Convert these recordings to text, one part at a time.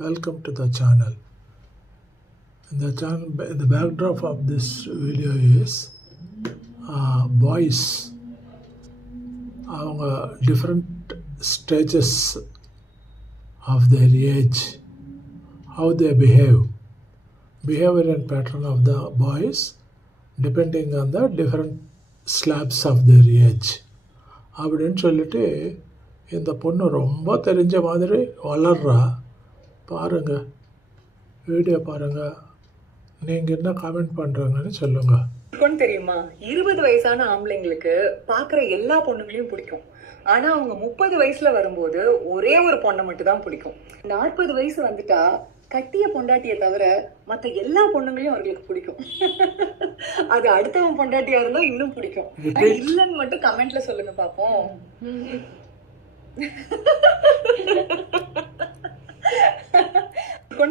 welcome to the channel. The backdrop of this video is boys. அவங்க different stages of their age, how they behavior and pattern of the boys depending on the different slabs of their age. அப்படின்னு சொல்லிட்டு இந்த பொண்ணு ரொம்ப தெரிஞ்ச மாதிரி வளர்றா. பாருங்க, video பாருங்க, நீங்கள் என்ன கமெண்ட் பண்ணுறாங்கன்னு சொல்லுங்கள். தெரியுமா, 20 வயசான ஆம்பளைங்களுக்கு பார்க்குற எல்லா பொண்ணுங்களையும் பிடிக்கும். ஆனால் அவங்க 30 வயசுல வரும்போது ஒரே ஒரு பொண்ணை மட்டும் தான் பிடிக்கும். 40 வயசு வந்துட்டா கட்டிய பொண்டாட்டியை தவிர மற்ற எல்லா பொண்ணுங்களையும் அவர்களுக்கு பிடிக்கும். அது அடுத்தவன் பொண்டாட்டியா இருந்தா இன்னும் பிடிக்கும். இல்லைன்னு மட்டும் கமெண்ட்ல சொல்லுங்க பாப்போம்.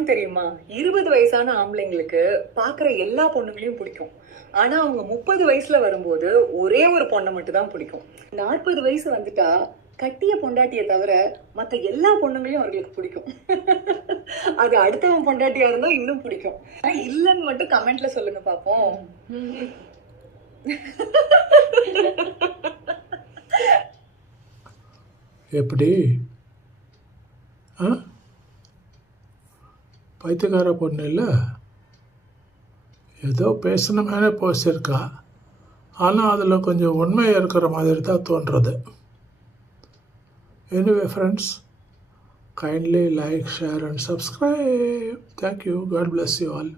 தெரியுமா, 20 வயசான ஆம்பளைங்களுக்கு பார்க்குற எல்லா பொண்ணுங்களையும் பிடிக்கும். ஆனா அவங்க 30 வயசுல வரும்போது ஒரே ஒரு பொண்ணை மட்டும் தான் பிடிக்கும். 40 வயசு வந்துட்டா கட்டிய பொண்டாட்டியை தவிர மற்ற எல்லா பொண்ணுங்களையும் அவர்களுக்கு பிடிக்கும். அது அடுத்தவன் பொண்டாட்டியா இருந்தா இன்னும் பிடிக்கும். இல்லைன்னு மட்டும் கமெண்ட்ல சொல்லுங்க பாப்போம். எப்படி பைத்தியக்கார பொண்ணு இல்லை, ஏதோ பேசின மேலே போசிருக்கா. ஆனால் அதில் கொஞ்சம் உண்மையாக இருக்கிற மாதிரி தான் தோன்றுறது. Anyway friends, kindly like, share and subscribe. Thank you. God bless you all.